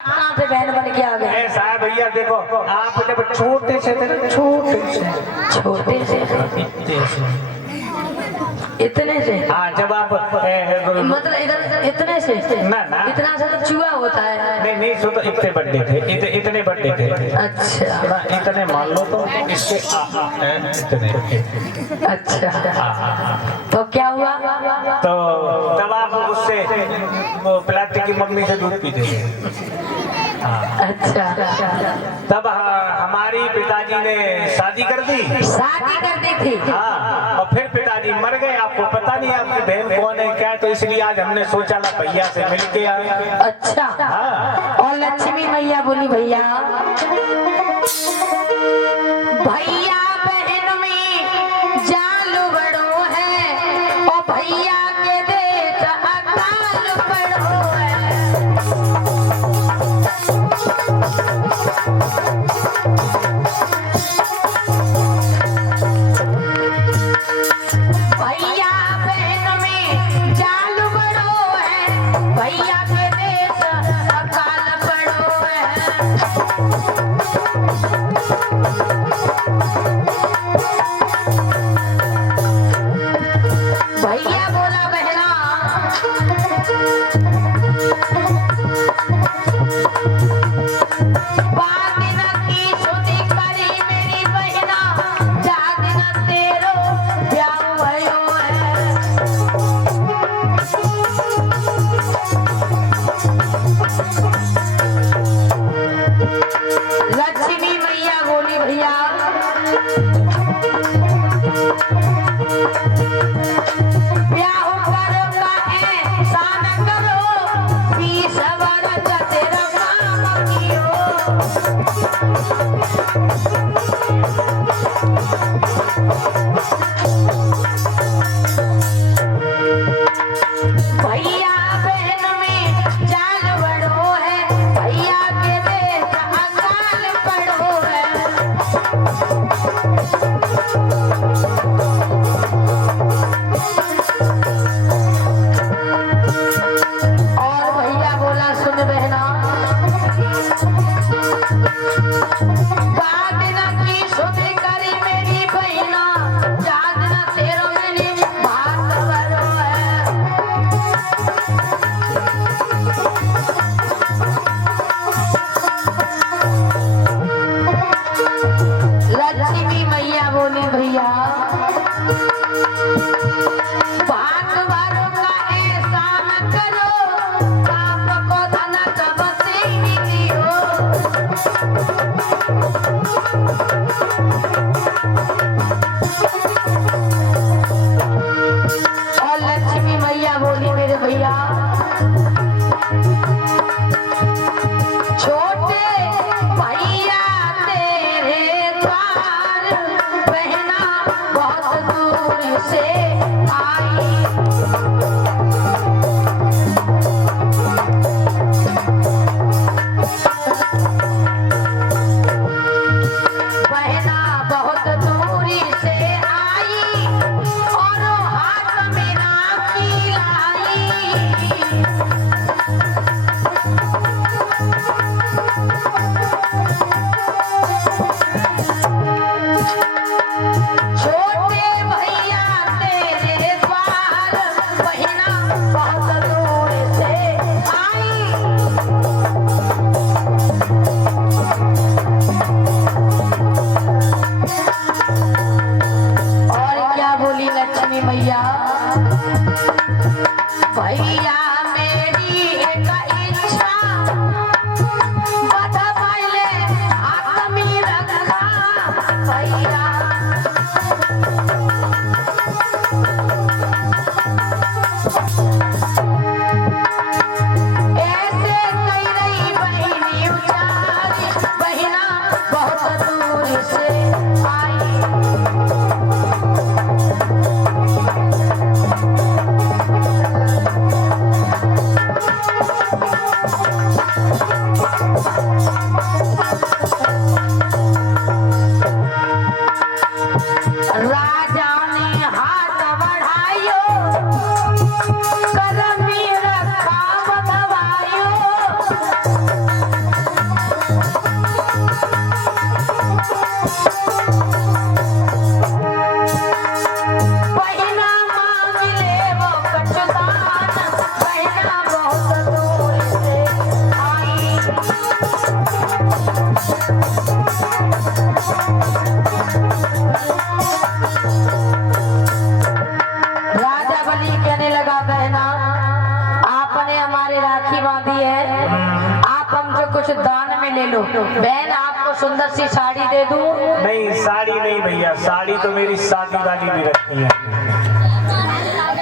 कहाँ पे बहन बन के आ गए? साहब भैया देखो, आप जब छोटे से थे, छोटे से इतने से हाँ, जब आप मतलब इधर इतने से ना ना इतना से तो चूहा होता है। नहीं नहीं, सो तो इतने बड़े थे, इतने बड़े थे। अच्छा इतने मान लो तो इसके इतने। अच्छा तो क्या हुआ? तो तब आप उससे वो प्लास्टिक की मम्मी से दूध पीते थे। अच्छा तब हमारी पिताजी ने शादी कर दी थी। हाँ, और फिर पिताजी मर गए। आपको पता नहीं आपकी बहन कौन है क्या, तो इसलिए आज हमने सोचा ना भैया से मिलके आए। अच्छा हाँ। और लक्ष्मी मैया बोली भैया भैया बहन में जाल बड़ो है और भैया के देश अकाल बड़ो है। भैया बहन में जाल बड़ो है, भैया के देश अकाल बड़ो है। भैया बोला बहना बागिन की सुधी करी मेरी बहना, जागिन तेरो ब्याह भयो है। लक्ष्मी मैया बोली भैया ब्याह करो का एहसान करो, 20 वर्ष तेरा काम कियो। भैया बहन में जाल बड़ो है, भैया के देश अकाल पड़ो है। और भैया बोला सुन बहना बागिन की सुधी करी मेरी बहना, जागिन तेरो मेरी भाग बड़ो है। लक्ष्मी मैया बोली भैया भाग भरो का एहसान करो, बाप को धन कब से ही दियो। और लक्ष्मी मैया बोली मेरे भैया छोटे भैया तेरे द्वार बहना बहुत दूर से आई। बहना बहुत दूरी से आई और हाथ में राखी लाई। छोटे भैया तेरे द्वार बहना बहुत दूर से आई। और क्या बोली लक्ष्मी मैया भैया मेरी एक इच्छा बता पहले हाथ में रखा भैया। ऐसे कह रही बहनी उचारी बहना बहुत दूर से आई। राजा ने हाथ बढ़ायो कर में रखा बधवायो। कुछ दान में ले लो। बहन आपको सुंदर सी साड़ी दे दूं? नहीं साड़ी नहीं भैया, साड़ी तो मेरी शादी वाली भी रखी है।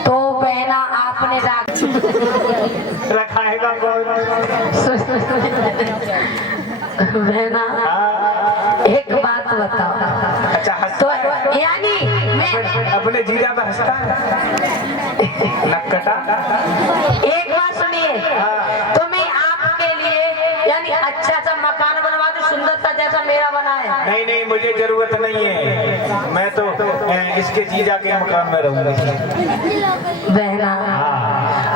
तो बहना आपने रखाएगा कौन? बहना एक बात बताओ। अच्छा तो यानी मैं अपने जीजा में हंसता है नक्कटा। एक बात सुनिए, तो मैं आपके लिए यानी अच्छा सा मकान बनवा दूं, सुंदर सा जैसा मेरा बना है? नहीं नहीं मुझे जरूरत नहीं है, मैं तो इसके जीजा के मकान में रहूंगी। बहना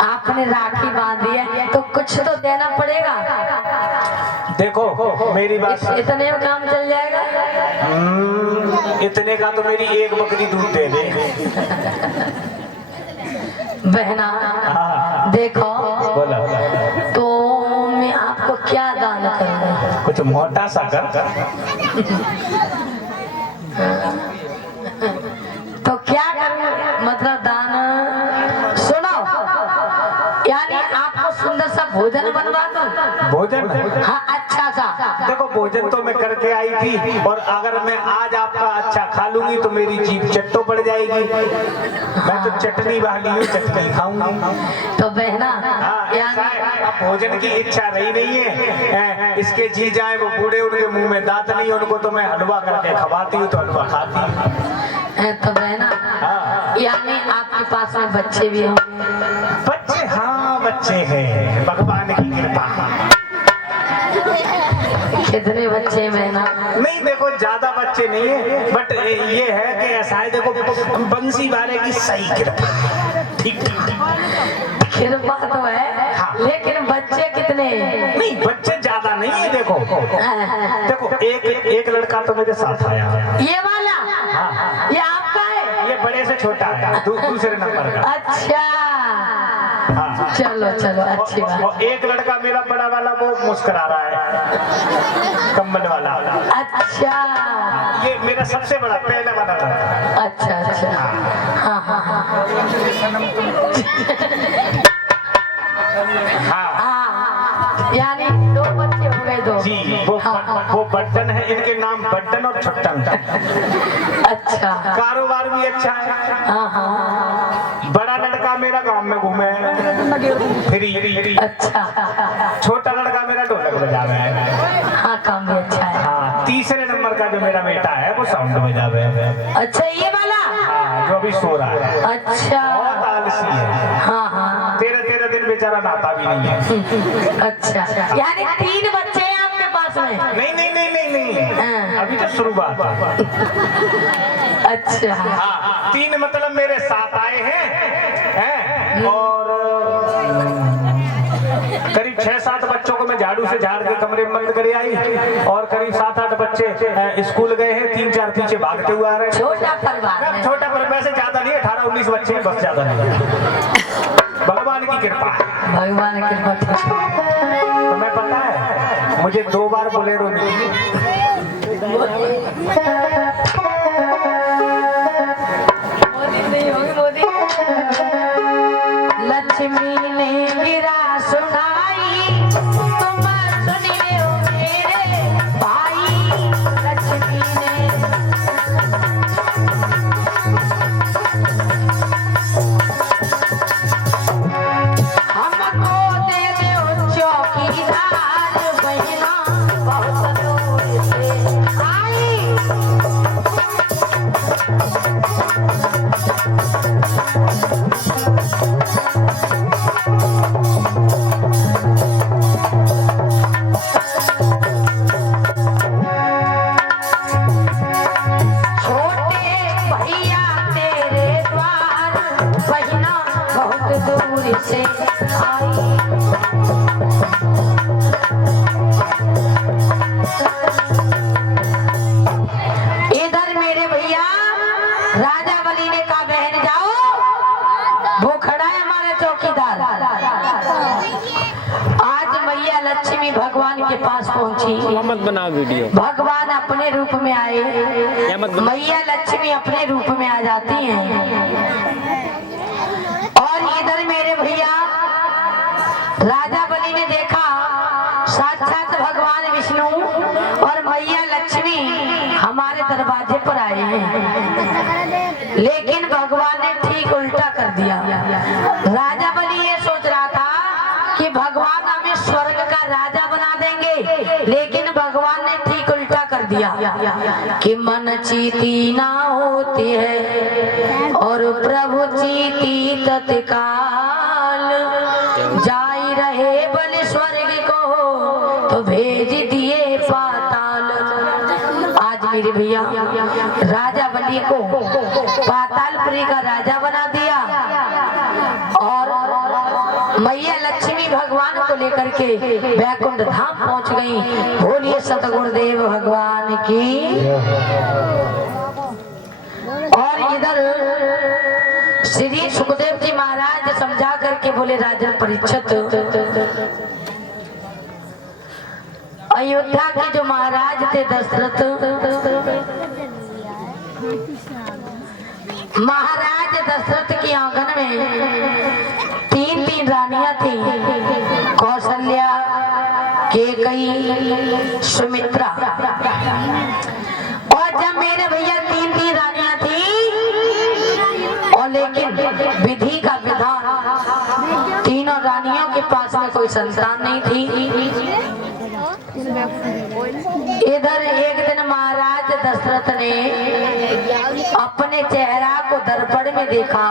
आपने राखी बांधी है तो कुछ तो देना पड़ेगा। देखो मेरी बात, इतने में काम चल जाएगा? इतने का तो मेरी एक बकरी दूध दे दे। बहना देखो, बोला तो मैं आपको क्या दान करूं? कुछ मोटा सा कर। तो क्या करूं मतलब दान? सुनो, यानी आपको सुंदर सा भोजन बनवा दूं? भोजन? हाँ अच्छा सा। देखो भोजन तो मैं करके आई थी, और अगर मैं आज आपका अच्छा खा लूंगी तो मेरी जीभ चट्टो पड़ जाएगी। मैं तो चटनी वाली हूँ, चटनी खाऊंगी। तो बहना ऐसा है, अब भोजन की इच्छा रही नहीं है। इसके जी जाए वो बूढ़े, उनके मुंह में दांत नहीं, उनको तो मैं हलवा करके खवाती हूँ तो हलवा खाती हूँ। तो बहना यानी आपके पास में बच्चे भी होंगे? बच्चे? हाँ बच्चे हैं, भगवान की कृपा। कितने बच्चे हैं बहना? नहीं देखो ज्यादा बच्चे नहीं है, बट ये है कि ऐसा है, देखो बंसी वाले की सही कृपा। ठीक ठीक कृपा तो है, हाँ। लेकिन बच्चे कितने हैं? नहीं बच्चे ज्यादा नहीं है। देखो देखो एक लड़का तो मेरे साथ आया। ये वाला? हाँ। ये आपका है? ये बड़े से छोटा है, दूसरे नंबर का। अच्छा हाँ। चलो चलो अच्छी बात। और एक लड़का मेरा बड़ा वाला वो मुस्कुरा रहा है, कम्बल वाला। अच्छा ये मेरा सबसे बड़ा पहले वाला लड़का। अच्छा अच्छा हाँ हाँ हाँ हाँ, यानी दो बच्चे हो गए दो। जी वो बट्टन है, इनके नाम बट्टन और छट्टन। अच्छा कारोबार भी अच्छा है। हाँ हाँ बड़ा लड़का मेरा गांव में घूमे फ्री। अच्छा छोटा लड़का मेरा ढोलक बजावे है। हाँ काम भी अच्छा है। हाँ तीसरे नंबर का जो मेरा बेटा है वो साउंड बजावे है। अच्छा ये वाला? हाँ जो अभी सो रहा है। अच्छा बहुत आलसी है। हाँ हाँ 13 दिन बेचारा नहाता भी नहीं है। अच्छा यानी 3 बच्चे हैं आपके पास में? नहीं नहीं नहीं नहीं नहीं हाँ। अभी तो शुरुआत। अच्छा हाँ 3 मतलब मेरे साथ आए हैं और करीब 6-7 बच्चों को मैं झाड़ू से झाड़ के कमरे में बंद करे आई, और करीब 7-8 बच्चे स्कूल गए हैं, 3-4 पीछे भागते हुए आ रहे हैं। छोटा परिवार है। छोटा परिवार से ज्यादा नहीं है, 18-19 बच्चे हैं, बस ज्यादा नहीं। भगवान की कृपा है। भगवान की कृपा। तुम्हें पता है मुझे 2 बार बोलेरो मिली। लक्ष्मी ने गिरा सुनाई, तुम सुनिए हो मेरे भाई। लक्ष्मी ने हमको दे दो चौकीदार, बहना बहुत दूर से आई। छोटे भैया तेरे द्वार, बहना बहुत दूर से आई। इधर मेरे भैया राजा बलि ने कहा बहन जाओ, वो खड़ा है हमारे चौकीदार। आज मैया लक्ष्मी भगवान के पास पहुंची। मत बना वीडियो। भगवान अपने रूप में आए, मैया लक्ष्मी अपने रूप में आ जाती हैं। और इधर मेरे भैया राजा बलि ने देखा साक्षात साक्षात भगवान विष्णु और मैया लक्ष्मी हमारे दरवाजे पर आए हैं, लेकिन भगवान ने ठीक उल्टा कर दिया। राजा बलि ये सोच रहा था कि भगवान हमें स्वर्ग का राजा बना देंगे, लेकिन भगवान ने ठीक उल्टा कर दिया कि मन चीती ना होती है और प्रभु चीती तत्काल, जाई रहे बलि स्वर्ग को तो भेज दिए पाताल। आज मेरे भैया राजा बलि को पातालपुरी का राजा बना दिया और मैया लक्ष्मी भगवान को लेकर के वैकुंठ धाम पहुंच गई। बोलिए सतगुरुदेव भगवान की। और इधर श्री सुखदेव जी महाराज समझा करके बोले राजा परीक्षित, अयोध्या के जो महाराज थे दशरथ, महाराज दशरथ के आंगन में तीन रानियां थी, कौशल्या, केकई, सुमित्रा। और जब मेरे भैया तीन रानियां थी और लेकिन विधि का विधान, तीनों रानियों के पास में कोई संतान नहीं थी। इधर एक दिन महाराज दशरथ ने अपने चेहरा को दर्पण में देखा।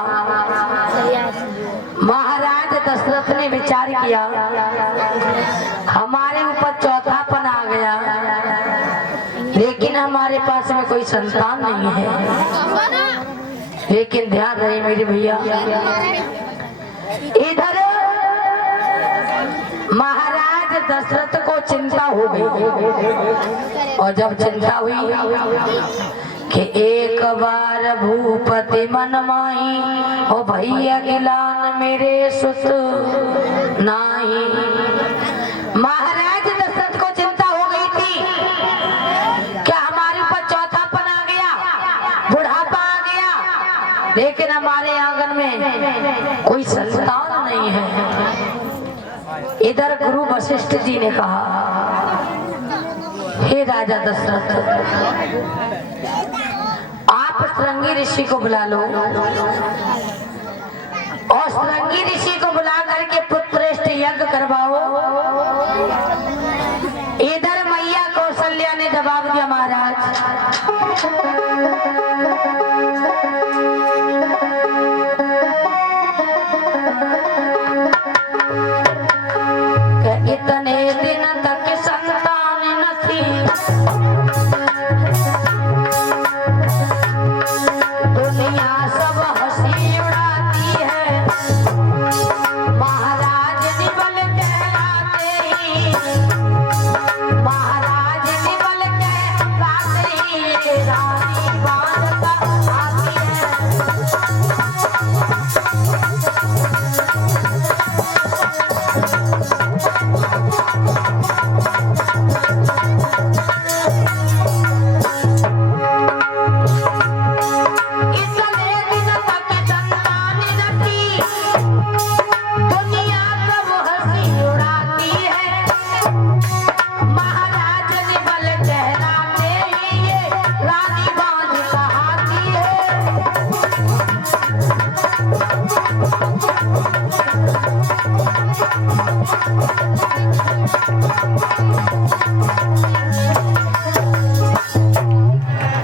महाराज दशरथ ने विचार किया, हमारे ऊपर चौथापन आ गया, लेकिन हमारे पास में कोई संतान नहीं है। लेकिन ध्यान रहे मेरे भैया, इधर महाराज दशरथ को चिंता हो गई। और जब चिंता हुई कि एक बार भूपति मन माही, ओ भैया गिलान मेरे सुत नाही। महाराज दशरथ को चिंता हो गई थी, क्या हमारे ऊपर चौथापन आ गया, बुढ़ापा आ गया, लेकिन हमारे आंगन में कोई संतान नहीं है। इधर गुरु वशिष्ठ जी ने कहा, हे राजा दशरथ, आप श्रृंगी ऋषि को बुला लो और श्रृंगी ऋषि को बुला करके पुत्रेष्ठ यज्ञ करवाओ। इधर मैया कौशल्या ने जवाब दिया, महाराज इतने दिन तक संतान न थी, दुनिया सब हंसी उड़ाती है, महाराज निबल कहलाते ही, महाराज निबल कहलाते ही रानी बांधता आती है।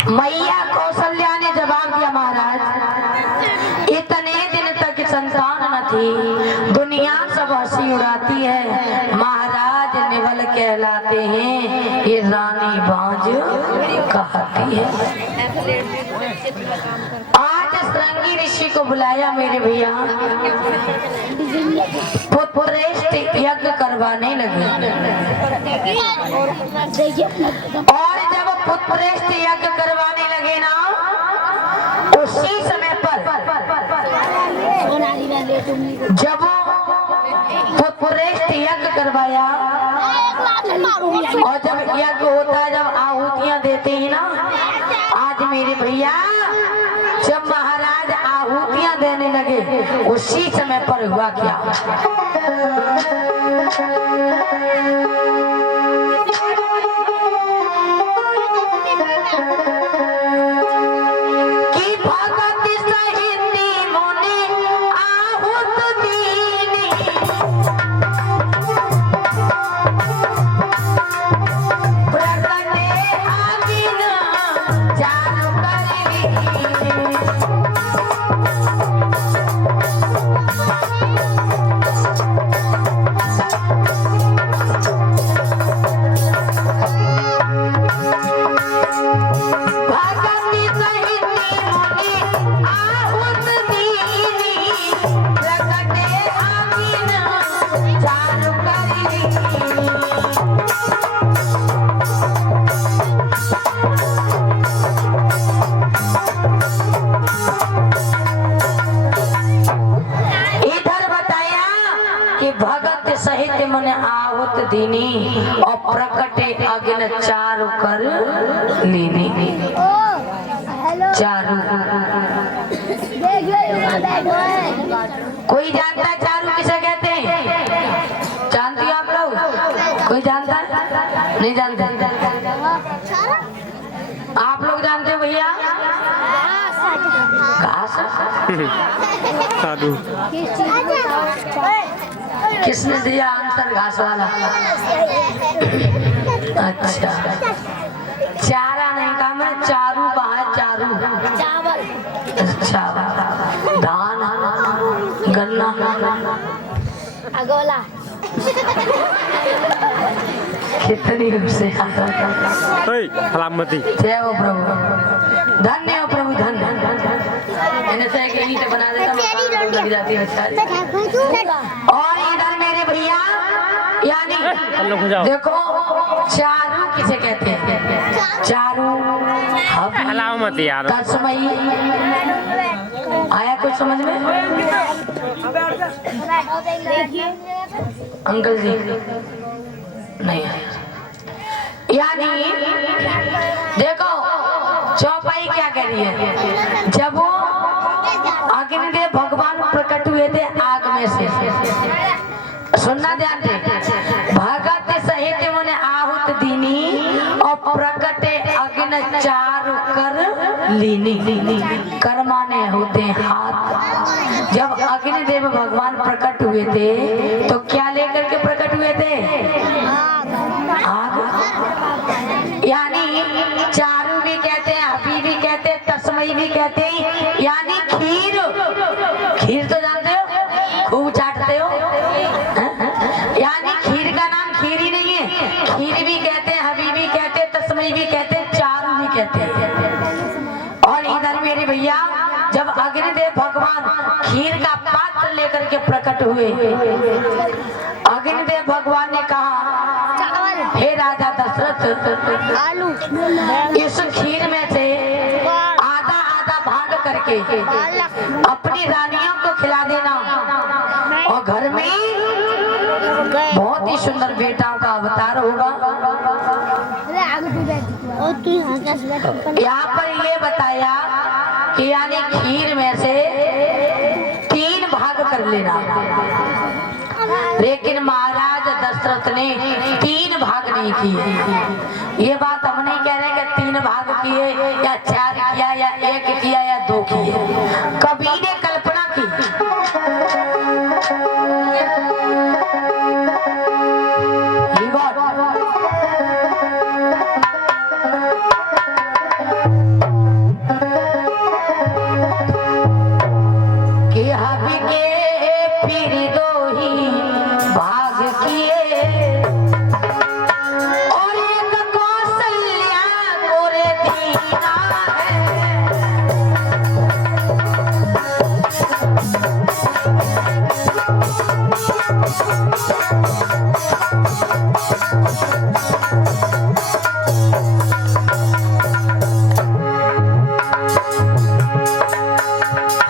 मैया कौशल्या ने जवाब दिया, महाराज इतने दिन तक संतान न थी, दुनिया सब हंसी उड़ाती है, महाराज निवल कहलाते हैं, ये रानी बांझ कहती है। आज श्रृंगी ऋषि को बुलाया मेरे भैया, पुत्रेष्ठ यज्ञ करवाने लगे। और जब पुत्रेष्ठ यज्ञ करवाने लगे ना, उसी समय पर जब पुत्रेष्ठ यज्ञ करवाया और जब यज्ञ होता है, जब आहुतियां देते हैं ना, आज मेरे भैया जब महाराज आहुतियां देने लगे, उसी समय पर हुआ क्या, दीनी और प्रकटे अग्न चारु कर लीनी। चारू कोई जानता है चारू किसे कहते हैं? जानती हो आप लोग? कोई जानता है? नहीं जानते? आप लोग जानते हो भैया? घास साधु किसने दिया आंसर? घास वाला। अच्छा, चारा नहीं कहा मैं, चारू कहा। चारू अच्छा, धान, गन्ना, अगोला कितनी से सलामती। जय हो प्रभु, धन्य हो प्रभु, धन्य। मैंने से कि ईंट बना देता लग जाती है। और इधर मेरे भैया यानी देखो चारू किसे कहते हैं? चारू सलामती यार। कसमई आया कुछ समझ में? अंकल जी नहीं आया। यानी देखो चौपाई क्या कह रही है? जब वो अग्निदेव भगवान प्रकट हुए थे आग में से, सुनना ध्यान से, भगत सहित उन्हें आहुत दीनी और प्रकटे अग्नि चारु कर लीनी। कर्माने होते हाथ। जब अग्निदेव भगवान प्रकट हुए थे तो क्या लेकर के प्रकट हुए थे? आग। यानी चारू भी कहते हैं, हबी भी कहते हैं, तस्मई भी कहते हैं। यानी खीर, खीर तो जानते हो, खूब चाटते हो। यानी खीर का नाम खीर ही नहीं है, खीर भी कहते हैं, हबी भी कहते हैं, तस्मई भी कहते हैं, चारू भी कहते हैं। और इधर मेरे भैया जब अग्निदेव भगवान खीर का पात्र लेकर के प्रकट हुए, अग्निदेव भगवान ने कहा, हे राजा दशरथ, आलू इस खीर में से आधा आधा भाग करके अपनी रानियों को खिला देना और घर में बहुत ही सुंदर बेटाओं का अवतार होगा। यहाँ पर ये बताया कि यानी खीर में से 3 भाग कर लेना, लेकिन महाराज दशरथ ने 3 भाग नहीं किए। ये बात हम नहीं कह रहे कि 3 भाग किए या 4 किया या 1 किया या 2 किए। कभी ने कल्पना की कि हबी के फिर 2 ही भाग किए और एक कौशल्या गोरे दीना है।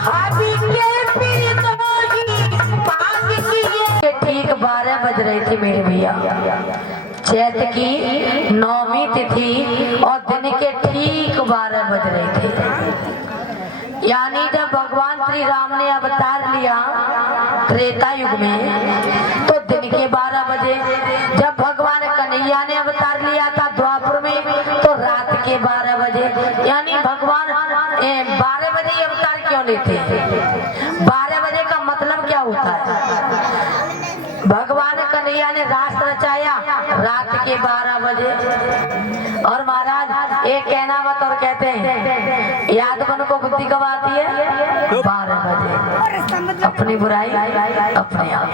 हबी के फिर 2 ही भाग किए। ठीक 12 बज रही थी मेरे भैया, चैत की 9वीं तिथि और दिन के ठीक 12 बज रहे थे। यानी जब भगवान श्री राम ने अवतार लिया त्रेता युग में तो दिन के 12 बजे, जब भगवान कन्हैया ने अवतार लिया था द्वापर में तो रात के 12 बजे। यानी भगवान 12 बजे अवतार क्यों लेते हैं? 12 बजे का मतलब क्या होता है? भगवान कन्हैया ने रास रचाया रात के 12 बजे। और महाराज एक कहना मत और कहते हैं याद बन को बुद्धि कब आती है? 12 बजे। अपनी बुराई अपने आप।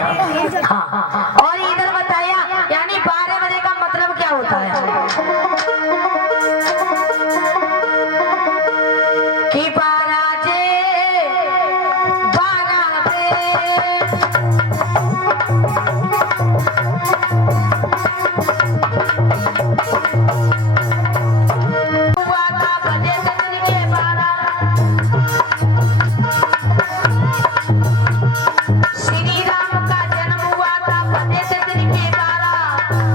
हाँ, और इधर बताया यानी 12 बजे का मतलब क्या होता है कि 12 बजे श्री राम का जन्म हुआ था 12 दिन के 12।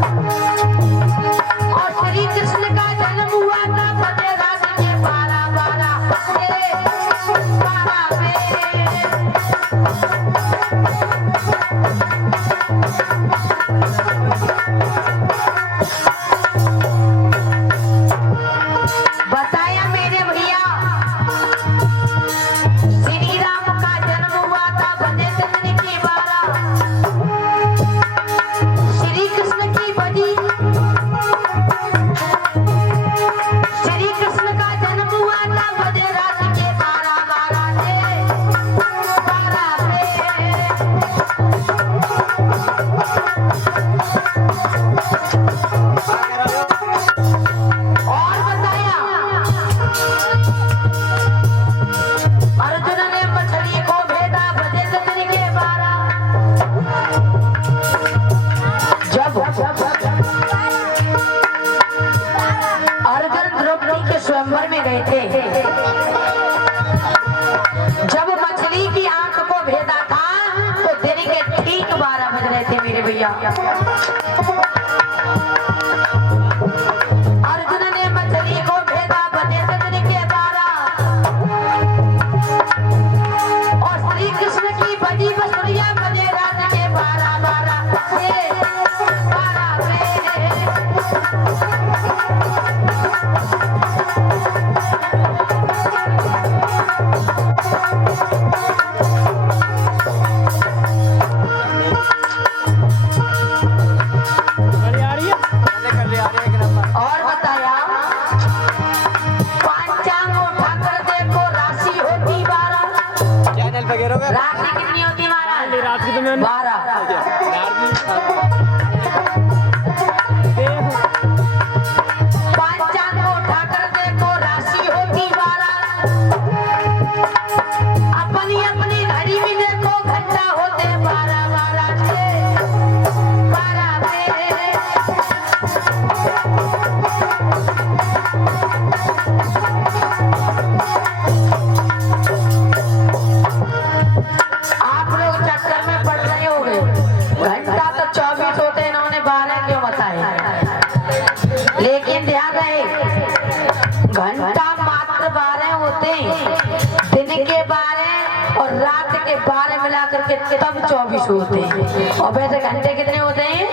तब 24 होते हैं। और वैसे घंटे कितने होते हैं?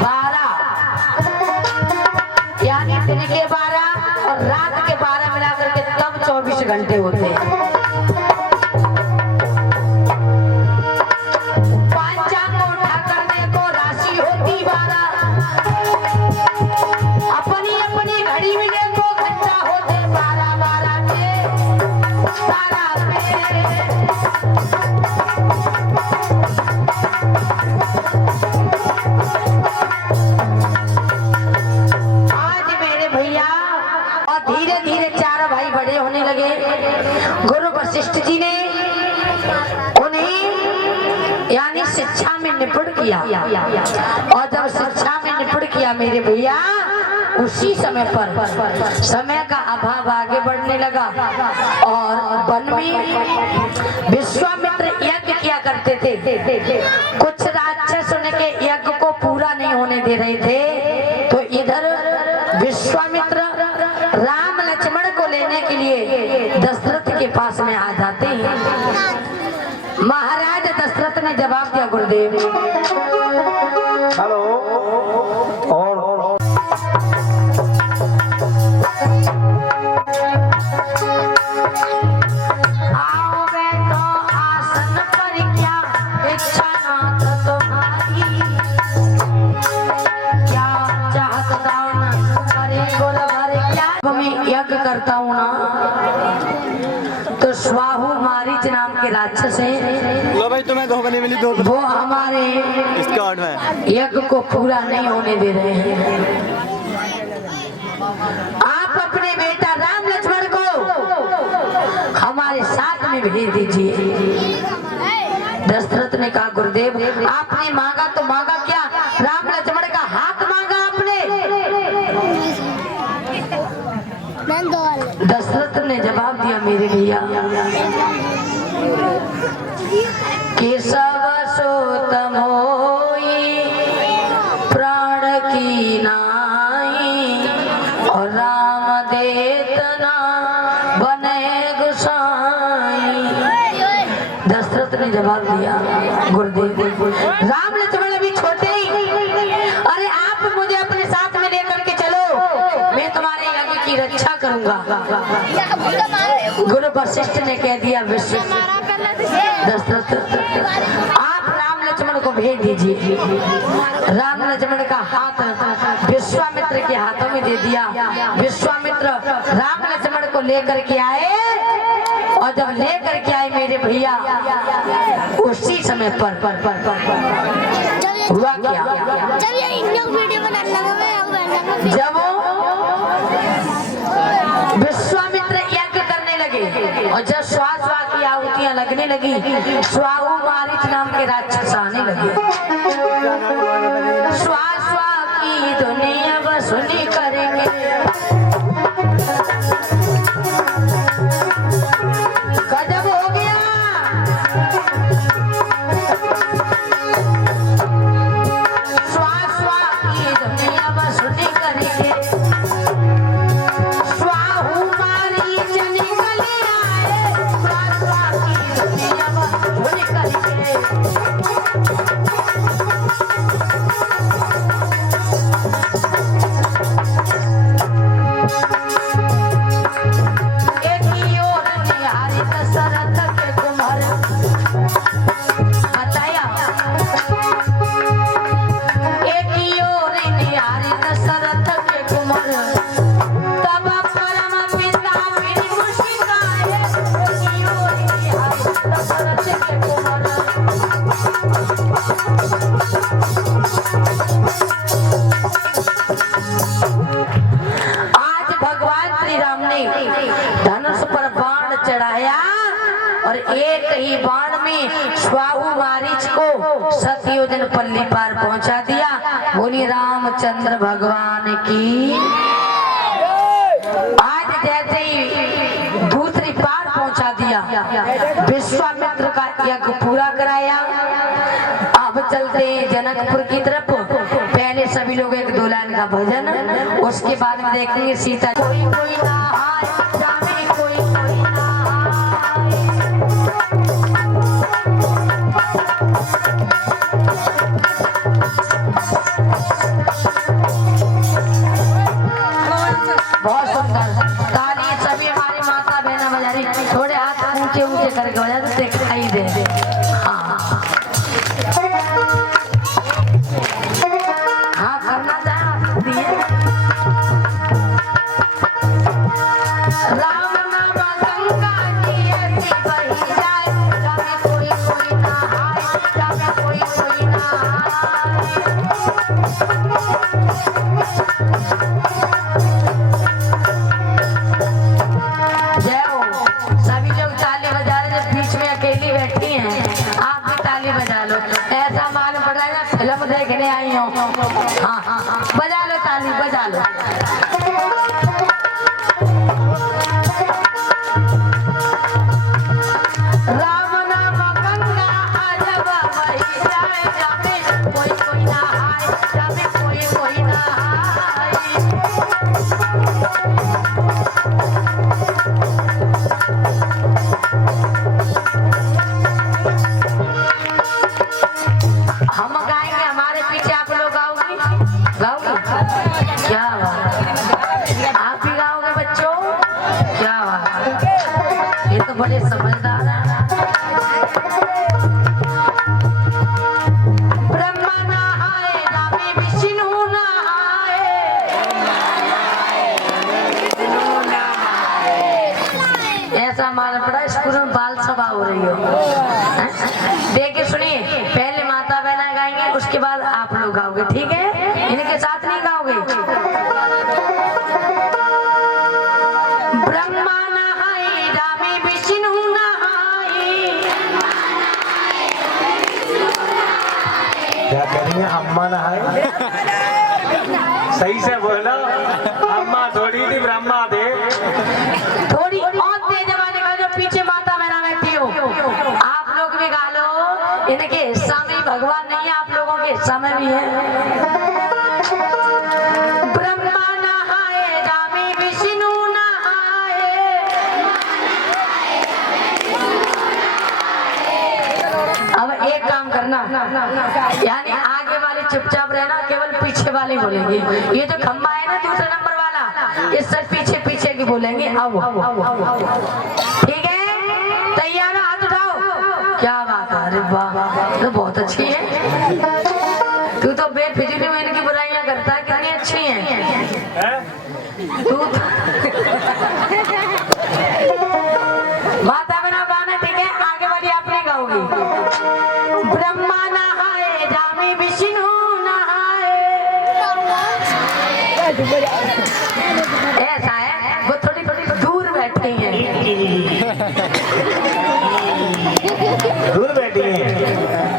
12। यानी दिन के 12 और रात के 12 मिलाकर के तब 24 घंटे होते हैं। पंचांग को उठा करने को राशि होती 12। अपनी अपनी घड़ी में देखो घंटा होते 12 के 12 पे। आज मेरे भैया और धीरे धीरे चारों भाई बड़े होने लगे। गुरु वशिष्ठ जी ने उन्हें यानी शिक्षा में निपुण किया। और जब शिक्षा में निपुण किया मेरे भैया, उसी समय पर समय का अभाव आगे बढ़ने लगा और वन में विश्वामित्र यज्ञ किया करते थे। कुछ राक्षस उनके यज्ञ को पूरा नहीं होने दे रहे थे, तो इधर विश्वामित्र राम लक्ष्मण को लेने के लिए दशरथ के पास में आ जाते हैं। महाराज दशरथ ने जवाब दिया, गुरुदेव हेलो। और आओ बैठो आसन पर, क्या इच्छा नाथ तुम्हारी, क्या चाहत दान करे गुर भर। क्या मैं यज्ञ करता हूँ ना, तो स्वाहु मारीच नाम के राक्षस हैं। लो भाई, तुम्हें धोखा नहीं मिली, दो वो हमारे इसका ऑर्डर है। यज्ञ को पूरा नहीं होने दे रहे हैं। आप अपने बेटा राम लक्ष्मण को हमारे साथ में भेज दीजिए। दशरथ ने कहा, गुरुदेव आपने मांगा तो मांगा क्या, राम लक्ष्मण का हाथ मांगा आपने। दशरथ ने जवाब दिया, मेरे भैया केशव सोतम होई प्राण की नाई, और राम देतना बने गुसाई। दशरथ ने जवाब दिया, गुरुदेव राम लक्ष्मण अभी छोटे ही, अरे आप मुझे अपने साथ में लेकर के चलो, मैं तुम्हारे यज्ञ की रक्षा करूंगा। गुरु वशिष्ठ ने कह दिया, दशरथ आप राम लक्ष्मण को भेज दीजिए। राम लक्ष्मण का हाथ विश्वामित्र के हाथों में दे दिया। विश्वामित्र राम लक्ष्मण को लेकर के आए, और जब लेकर के आए मेरे भैया, उसी समय पर हुआ क्या, जब विश्वामित्र यज्ञ करने लगे और जब श्वास की आहुतियां लगने लगी, स्वाहु मारीच नाम के राक्षस आने लगे। श्वास की दुनिया वसूली करेंगे, गजब हो गया। श्वास की दुनिया वसूली करेंगे, धनुष पर बाण चढ़ाया और एक ही बाण में स्वाहु मारीच को सतयोजन पल्ली पार पहुंचा दिया। बोली रामचंद्र भगवान की। आज जैसे ही दूसरी पार पहुंचा दिया, विश्वामित्र का यज्ञ पूरा कराया। अब चलते जनकपुर की तरफ। पहले सभी लोग एक दो लाइन का भजन, उसके बाद में देखेंगे सीता। कोई कोई ना हाय जाने, कोई कोई ना हाय। सुंदर ताली सभी हमारी माता बहना बजा रही। थोड़े हाथ ऊंचे ऊंचे करके बजा तो दिखाई दे। हाँ हाँ करना चाहिए। राम नाम गंगा की ऐसी बही जाए, जामे कोई कोई ना आए, जामे कोई कोई ना आए। जय हो। सभी लोग ताली बजा रहे, जब बीच में अकेली बैठी हैं आप भी ताली बजा लो। ऐसा मालूम पड़ रहा है ना फिल्म देखने आई हो। हाँ हाँ हाँ बजा लो ताली बजा लो। राम नाम गंगा अजब बही जाए, जामे कोई कोई ना आए, जामे कोई कोई ना आए। हम गाएंगे, हमारे पीछे आप लोग गाओगे? गाओगे? क्या बात, आप भी गाओगे बच्चों? क्या बात, ये तो बड़े समझदार हैं। ब्रह्मा नहाए जामे विष्णु नहाए, ऐसा मालूम पड़ा स्कूल में बाल सभा हो रही हो। देखिए सुनिए, पहले माता बहना गाएंगे उसके बाद आप लोग गाओगे, ठीक है? इनके साथ नहीं गाओगे। ब्रह्मा नहाए जामे विष्णु नहाए। क्या कह रही है अम्मा नहाए? सही से बोलो, अम्मा थोड़ी थी ब्रह्मा थे। थोड़ी और तेज जमाने का, जो पीछे माता बहना बैठी हो आप लोग भी गा लो। इनके हिस्सा में भगवान नहीं है, आप लोगों के हिस्सा में भी है। ब्रह्मा नहाए जामे विष्णु नहाए, अब एक काम करना, यानी आगे वाले चुपचाप रहना, केवल पीछे वाले बोलेंगे। ये जो खम्बा है ना दूसरे नंबर वाला, इससे पीछे पीछे की बोलेंगे। अब ठीक है, तैयार हो? हाथ उठाओ। क्या बात है, अरे वाह तो बहुत अच्छी है। तू तो बेफिजूल में इनकी बुराइयां करता है, कितनी अच्छी है तू तो। माता बहना गाना, ठीक है? आगे वाली आप नहीं गाओगी। ब्रह्मा नहाए जामे विष्णु नहाए, ऐसा है, वो थोड़ी थोड़ी दूर बैठी हैं। दूर बैठी है।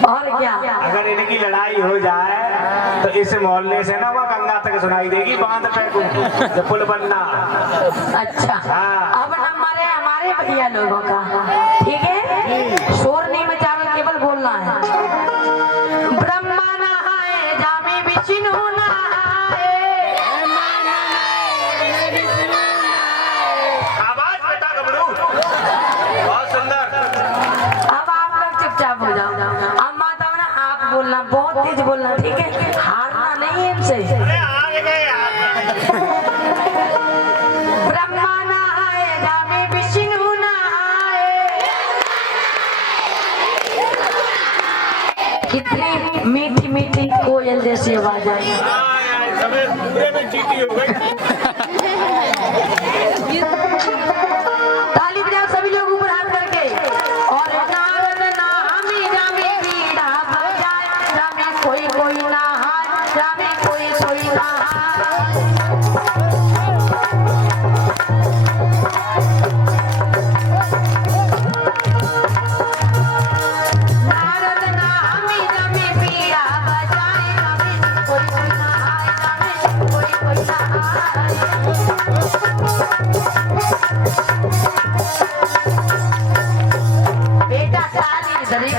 और क्या, अगर इनकी लड़ाई हो जाए तो इस मोहल्ले से ना वो गंगा तक सुनाई देगी, बांध पे जो पुल बनना। अच्छा हाँ। अब हमारे हमारे भैया लोगों का, ठीक है? शोर नहीं मचाना, केवल बोलना है। ब्रह्मा नहाए जामे विष्णु नहाए, आवाज बेटा गबड़ू, बहुत सुंदर। अब आप लोग चुपचाप हो जाओ। अब माता बहना आप बोलना, बहुत तेज बोलना, ठीक है? हारना नहीं है इनसे। अरे हार गए यार। ब्रह्मा नहाए जामे विष्णु नहाए, कितनी मीठी मीठी कोयल जैसी आवाज आई। हाँ यार, समय पूरे में चीटी हो गई। ताली बजाओ सभी लोग ऊपर हाथ करके। और नारद नामी जामे बीड़ा बजाए, जामे कोई कोई नहाए, जामे कोई कोई नहाए। नारद नामी जामे बीड़ा बजाए, जामे कोई कोई नहाए, जामे कोई कोई नहाए। बेटा ताली इधर ही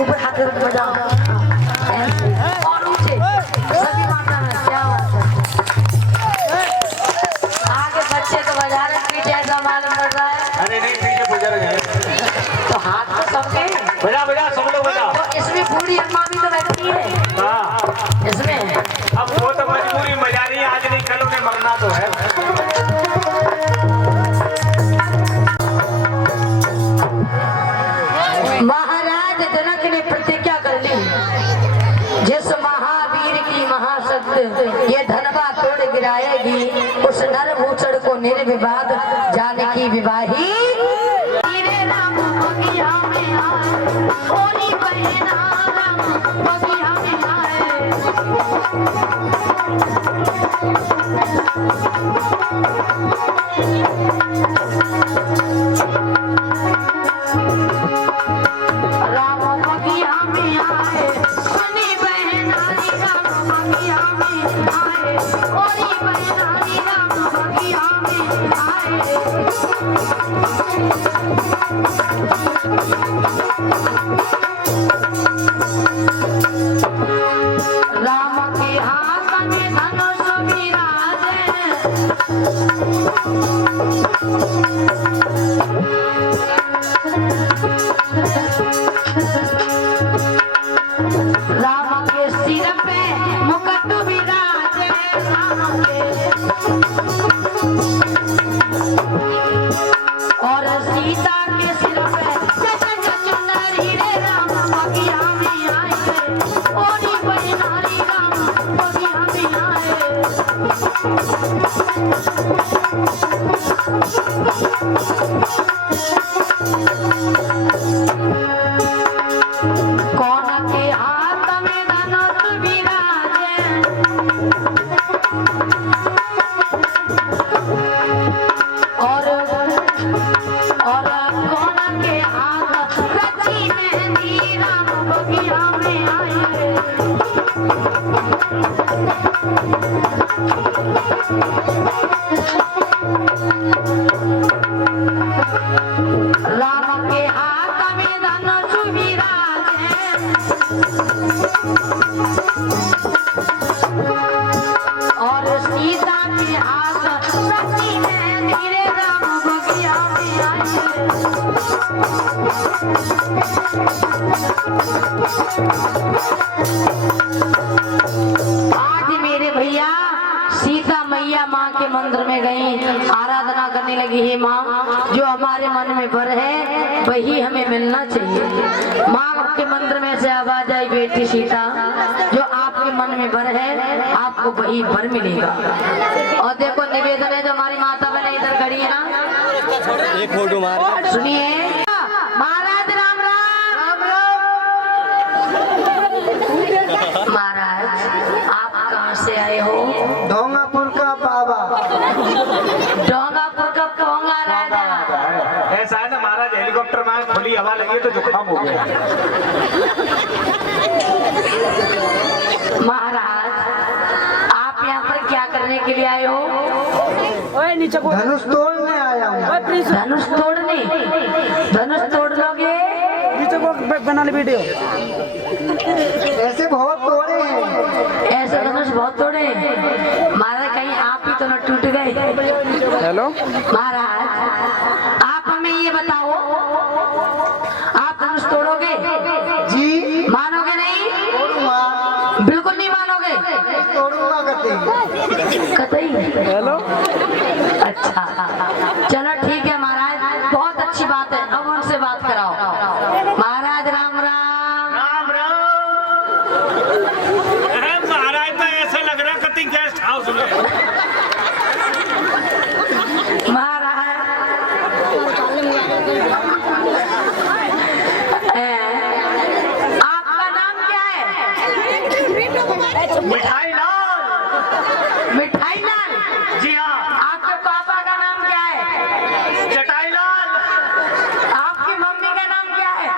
ऊपर हाथ करके बजाओ, ऐसे और ऊंचे सभी माता में। क्या बात है, आगे बच्चे तो बजा रहे, पीछे ऐसा मालूम पड़ रहा है। अरे नहीं, पीछे बुजुर्ग है। तो हाथ तो सबके, बजा बजा, सब लोग बजा। तो इसमें बूढ़ी अम्मा भी तो बैठी है हाँ, इसमें। अब वो तो मजबूरी मजा नहीं, आज नहीं कल उन्हें मरना तो है। उस नर भूचड़ को निर्विवाद जाने की विवाही तेरे राम बगिया में आए, होली बहना राम बगिया में आए। राम बगिया में आए, होली बहना राम बगिया में आए, होली बहना राम बगिया में आए। राम के हाथ में धनुष विराजे, राम के सिर पे मुकुट विराजे, राम के और सीता के सिर पे चुनरी रे राम बगिया में आए, ओरी बहनारी राम बगिया में आए। कौन के हाथ में धनुष विराजे, और कौन के हाथ रची मेहंदी राम बगिया में आए। राम के हाथ में धनुष विराजे, और सीता के हाथ रची मेहंदी रे राम बगिया में आए। आज मेरे भैया सीता मैया माँ के मंदिर में गई, आराधना करने लगी है। माँ जो हमारे मन में वर है वही हमें मिलना चाहिए। माँ के मंदिर में से आवाज आई, बेटी सीता जो आपके मन में वर है आपको वही वर मिलेगा। और देखो निवेदन है जो हमारी माता बहन इधर खड़ी है ना, एक फोटो मार। सुनिए महाराज राम राम। महाराज आप कहाँ से आए हो? ढोंगापुर का बाबा। डोंगापुर का पोंगा राजा। ऐसा है ना महाराज, हेलीकॉप्टर में खुली हवा लगी तो जुकाम हो गया। महाराज आप यहाँ पर क्या करने के लिए आए हो? धनुष तोड़ने आया हूँ। धनुष तोड़ने? धनुष तोड़ लोगे? बना ले वीडियो। ऐसे बहुत तोड़े हैं। ऐसे धनुष बहुत तोड़े। महाराज कहीं आप ही तो न टूट गए? हेलो महाराज आप हमें ये बताओ, आप धनुष तोड़ोगे? जी। मानोगे नहीं? तोड़ूंगा। बिल्कुल नहीं मानोगे? तोड़ूंगा कतई। हेलो अच्छा चलो ठीक है महाराज, बहुत अच्छी बात है। अब उनसे बात कराओ। महाराज राम राम। राम राम। महाराज तो ऐसा लग रहा कति गेस्ट हाउस में। महाराज आपका नाम क्या है? मिठाई लाल। मिठाई लाल? जी हाँ। आपके पापा का नाम क्या है? चटाई लाल। आपकी मम्मी का नाम क्या है?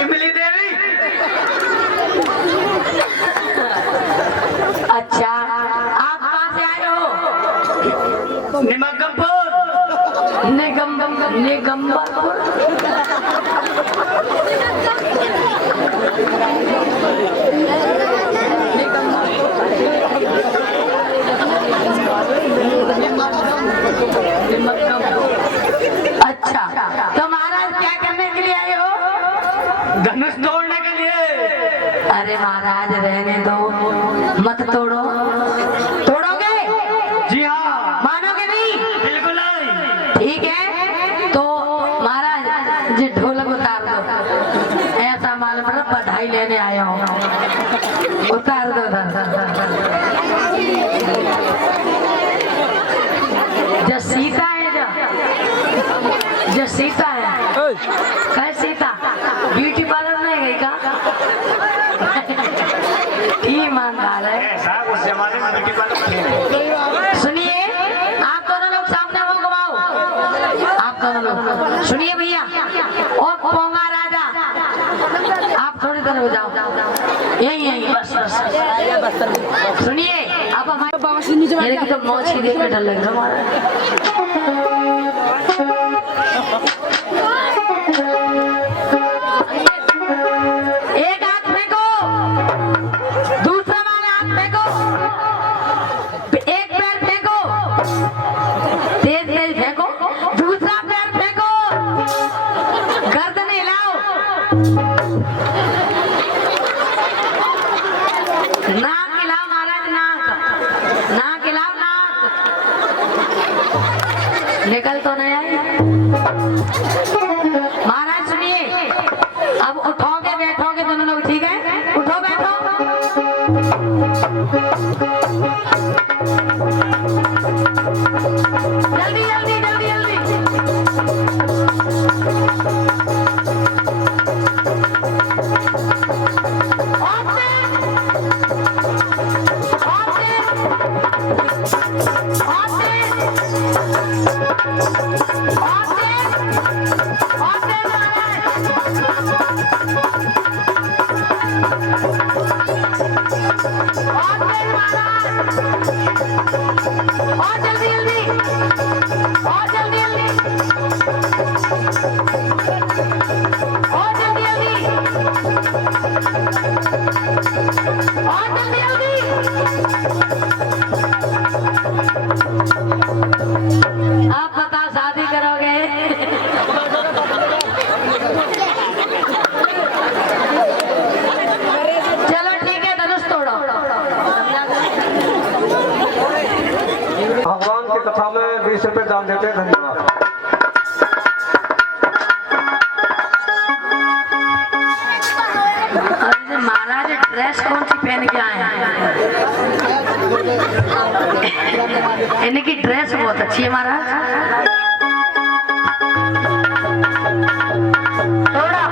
इमली देवी। अच्छा आप कहाँ से आए हो? निमगमपुर। निगम्बरपुर। अच्छा तो महाराज क्या करने के लिए आए हो? धनुष तोड़ने के लिए। अरे महाराज रहने दो, मत तोड़ो। तोड़ोगे? जी हाँ। मानोगे नहीं? बिल्कुल नहीं। ठीक है तो महाराज जी ढोलक उतार दो। ऐसा मालूम पड़ा बधाई लेने आया हूँ। उतार दो। कैसे था ब्यूटी पार्लर में गई का ईमानदार है। ऐसा उस जमाने में ब्यूटी पार्लर थे। सुनिए आप दोनों लोग सामने वो घुमाओ, आप दोनों लोग सुनिए भैया। और पोंगा राजा आप थोड़ी देर हो जाओ, यही यही बस बस सुनिए। अब हमारे मेरे की तो मौज ही देख के डर लग रहा हमारा। एक हाथ फेंको, दूसरा वाला हाथ फेंको, एक पैर फेंको, तेज तेज फेंको, दूसरा पैर फेंको, गर्दन हिलाओ, नाक हिलाओ महाराज, नाक हिलाओ, नाक निकल तो नहीं आई महाराज। सुनिए अब उठोगे बैठोगे दोनों लोग, ठीक है? उठो बैठो। जल्दी जल्दी जल्दी जल्दी। और तेज, और तेज, और तेज, और तेज, और तेज महाराज। और तेज महाराज, और जल्दी जल्दी, और जल्दी जल्दी, और जल्दी जल्दी, और जल्दी जल्दी। आप बताओ शादी करोगे? चलो ठीक है, धनुष तोड़ो। भगवान की कथा में 20 रुपए दान देते हैं। धन्यवाद। अरे महाराज ड्रेस कौन सी पहन के आए हैं? इनकी ड्रेस बहुत अच्छी है महाराज। थोड़ा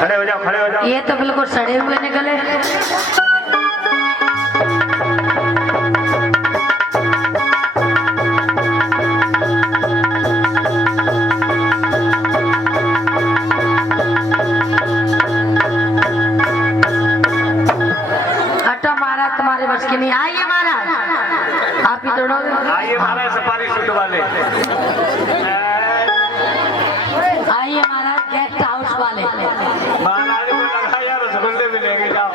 खड़े हो जाओ, खड़े हो जाओ। ये तो बिल्कुल सड़े हुए निकले। हटो महाराज, तुम्हारे बस की नहीं। आइए महाराज, आप ही तोड़ोगे। आइए महाराज सफारी सूट वाले। आइए महाराज गेस्ट हाउस वाले। महाराज को लगा यार रसगुल्ले भी लेके जाओ।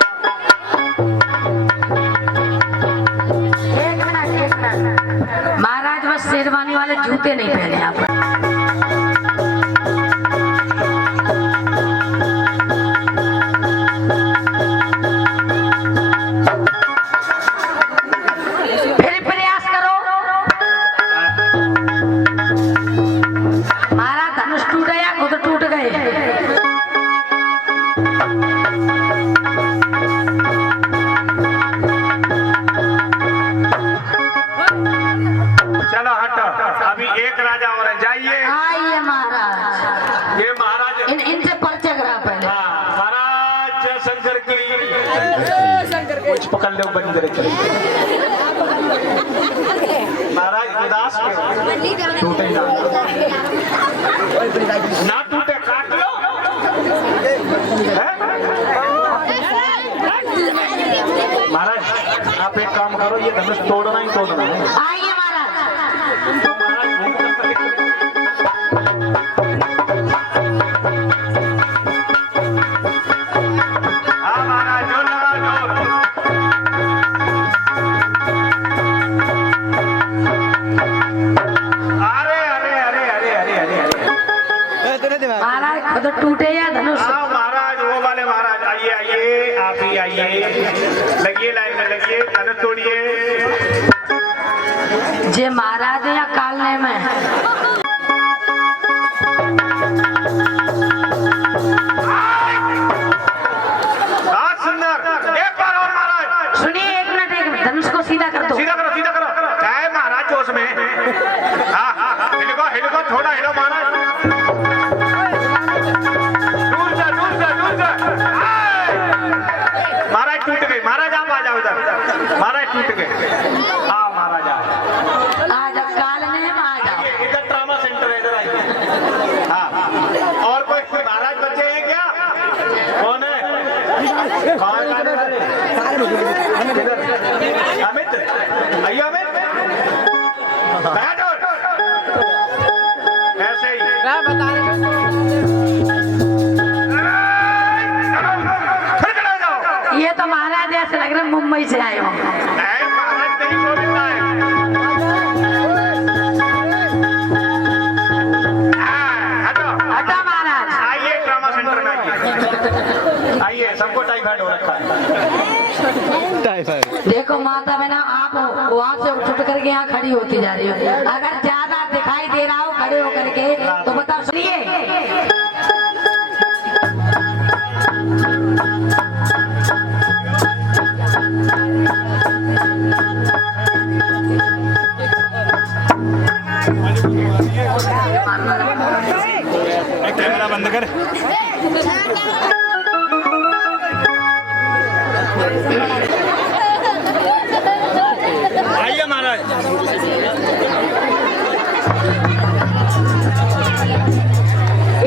एक मिनट महाराज, बस शेरवानी वाले जूते नहीं पहने आप। फिर प्रयास करो महाराज। धनुष टूटे या खुद टूट गए? चलो हटो, अभी एक राजा और है, जाइए। आइए महाराज, ये महाराज इनसे पर्चे करा पहले। हाँ, महाराज जय शंकर की। कुछ पकड़ लो बंद करे चले। महाराज उदास क्यों? टूटे ना, ना टूटे काट लो। हैं? महाराज आप एक काम करो, ये धनुष तोड़ना ही तोड़ना है। आइए महाराज। तो महाराज घूम कर हाँ महाराज जोर लगाओ, जोर। अरे अरे अरे अरे अरे अरे अरे तेरे दिमाग महाराज खुद टूटे या धनुष? हाँ महाराज वो वाले महाराज, आइए आइए, आप ही आइए, लगिए लाइन में लगिए, धनुष तोड़िए। जे महाराज या कालने में बहुत सुंदर, एक बार और महाराज। सुनिए, एक मिनट, एक मिनट, धनुष को सीधा कर दो। सीधा करो, सीधा करो। क्या है महाराज टूट गई। महाराज आप आ जाओ इधर। महाराज टूट गए। हाँ महाराज आज काल में आ जाओ। इधर ट्रामा सेंटर है, इधर आइए। हाँ और कोई महाराज बच्चे हैं क्या? कौन है? अमित आइए। अमित बैठ ऐसे ही फिर खड़े हो जाओ। ये तो महाराज ऐसे लग रहे हैं मुंबई से आए हो। महाराज नहीं बोलता है। हटा महाराज। आइए ट्रामा सेंटर में आइए। आइए सबको टाइफाइड हो रखा है। टाइफाइड। देखो माता बहना आप वहाँ से उठ करके यहाँ खड़ी होती जा रही हो। अगर ज्यादा दिखाई दे रहा हो खड़े होकर के तो बताओ। सुनिए कैमरा बंद कर। आइए महाराज।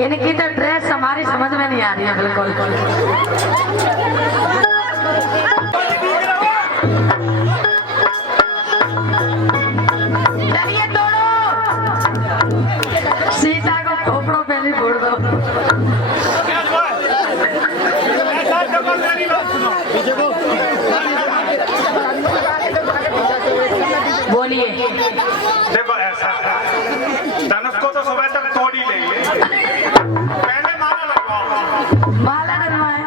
इनकी तो ड्रेस हमारी समझ में नहीं आ रही है बिल्कुल। चलिए तोड़ो। सीता को खोपड़ों पे नहीं फोड़ दो। बोलिए। देखो ऐसा धनुष को तो सुबह तक तोड़ ही लेंगे। पहले माला लगवाओ। माला डलवाए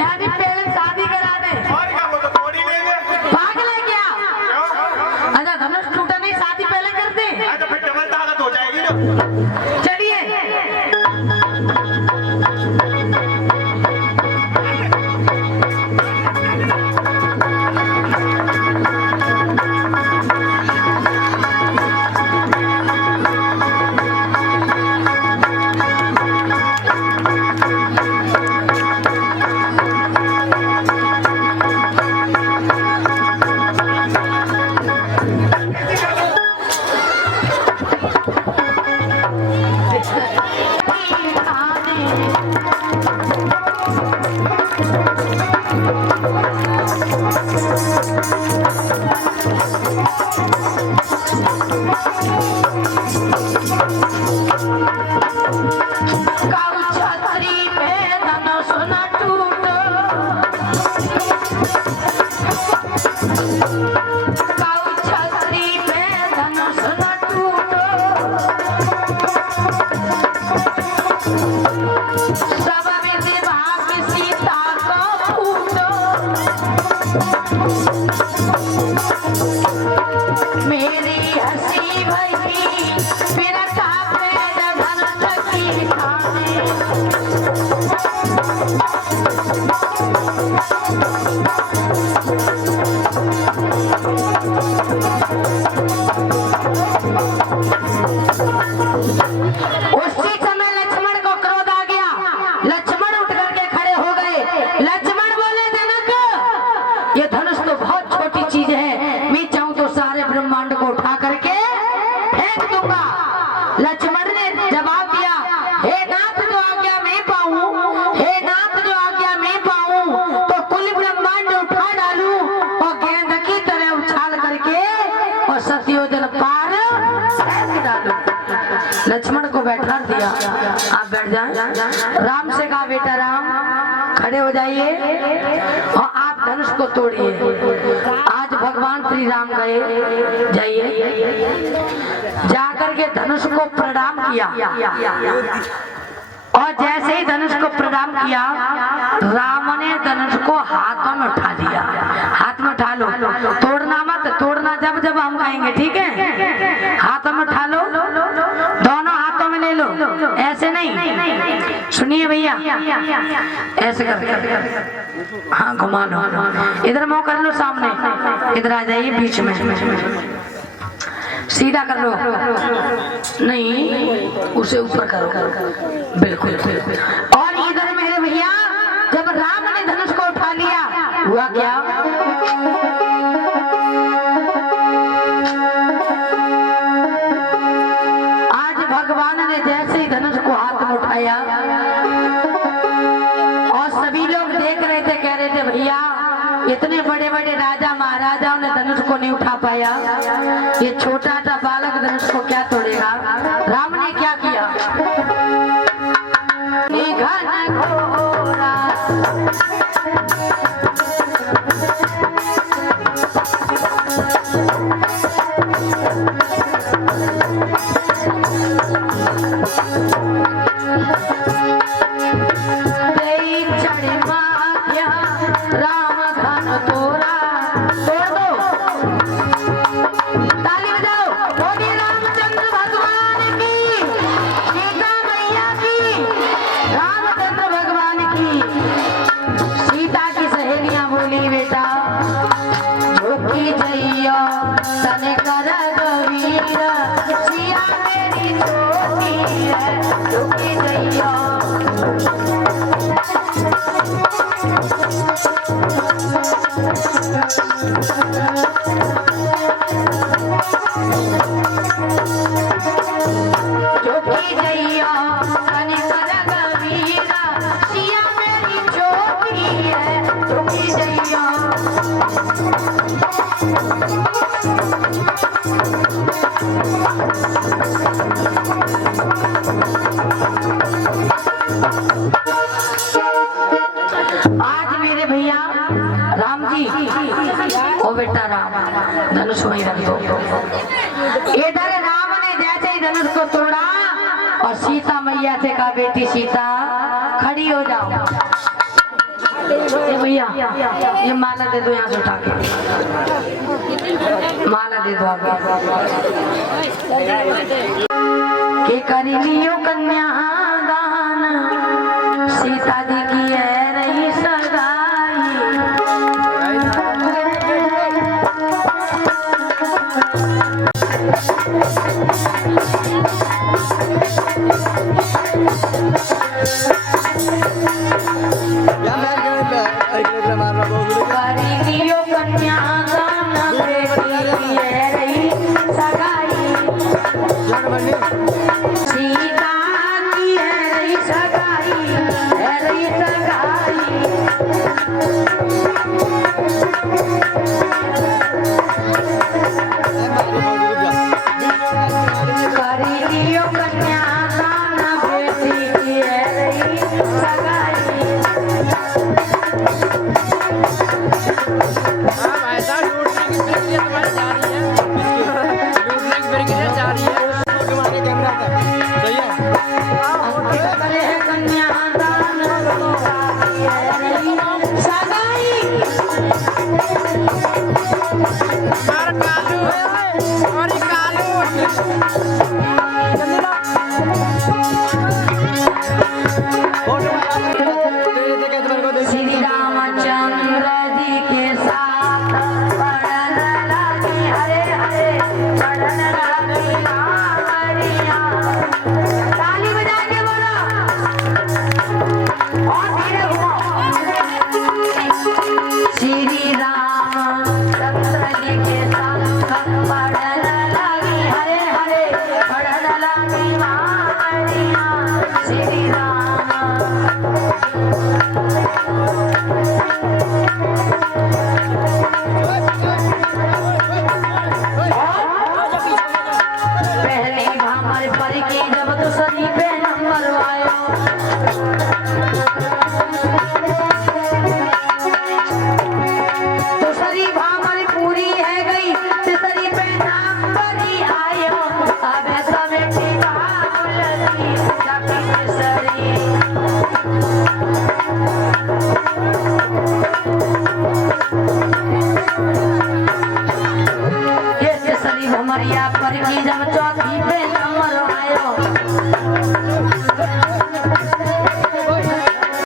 यानी पहले शादी करा दे। और क्या वो तो तोड़ ही लेंगे। पागल है क्या? क्यों? अच्छा धनुष टूटा नहीं शादी पहले कर दे। तो फिर डबल ताकत हो जाएगी ना। चलिए मेरी हंसी भई फिर कापे धनुष की खाने। उसी समय लक्ष्मण को क्रोध आ गया। लक्ष्मण उठ करके खड़े हो गए। लक्ष्मण बोले जनक ये धनुष तो बहुत छोटी चीज है, मैं चाहूं तो सारे ब्रह्मांड को उठा करके फेंक दूंगा। लक्ष्मण ने जवाब दिया, हे नाथ जो आज्ञा मैं पाऊं, हे नाथ जो आज्ञा मैं पाऊं तो कुल ब्रह्मांड उठा डालूं और गेंद की तरह उछाल करके और सत्योजन पार फेंक डालूं। लक्ष्मण को बैठा दिया। आप बैठ जाएं। राम से कहा बेटा राम खड़े हो जाइए और आप धनुष को तोड़िए। आज भगवान श्री राम गए, जाइए जाकर के धनुष को प्रणाम किया और जैसे ही धनुष को प्रणाम किया राम ने धनुष को हाथों में उठा लिया। हाथ में उठा लो, तोड़ना मत, तोड़ना जब जब हम कहेंगे, ठीक है? हाथों में उठा लो, दोनों हाथों में ले लो, ऐसे नहीं। सुनिए भैया, ऐसे कर, हाँ घुमा लो, इधर मुंह कर लो सामने, इधर आ जाइए बीच में, सीधा कर लो, नहीं उसे ऊपर करो, बिल्कुल बिल्कुल। और इधर मेरे भैया जब राम ने धनुष को उठा लिया हुआ क्या? आज भगवान ने जैसे ही धनुष को हाथ में उठाया और सभी लोग देख रहे थे, कह रहे थे भैया इतने बड़े बड़े राजा महाराजाओं ने धनुष को नहीं उठा पाया, ये छोटा सा बालक धनुष को क्या तोड़ेगा। राम ने क्या किया? घन घोरा राम घन तोरा तोड़ दो। ताली बजाओ, बोलिए रामचंद्र भगवान की, सीता मैया की, रामचंद्र भगवान की। सीता की सहेलियां बोली बेटा झुकी जइयो तने कर गवीर, सिया मेरी छोटी है झुकी जइयो। झुकी जइयो तने कर गवीर, सिया मेरी छोटी है झुकी जइयो। आज मेरे भैया राम जी, ओ बेटा राम धनुष वहीं रख दो। इधर राम ने जैसे ही धनुष को तोड़ा और सीता मैया से कहा बेटी सीता खड़ी हो जाओ। ये भैया ये माला दे दो, यहाँ से उठा के माला दे दो आगे। के करी लियो कन्यादान, सीता जी की है रही सगाई। करी लियो कन्यादान, बेटी की है रही सगाई। सीता की है रही सगाई, है रही सगाई। करी लियो कन्यादान, बेटी की है रही सगाई। करे है कन्यादान, सीता की है रही सगाई। श्री रामचंद्र जी के साथ पढ़न लगी, हरे हरे पढ़न लगी रामरिया। ताली बजा के बोलो और धीरे घुमाओ। श्री रामचंद्र जी के साथ पढ़न लगी, हरे हरे पढ़न लगी रामरिया। श्री राम पहली भामर पर की जब दूसरी पे नंबर आयो, दूसरी भामर पूरी है गई, तीसरी पे नंबर ही आयो। अब समय ठीक उलटी जबकि तीसरी ये तीसरी भमरिया पर की जब चौथी पे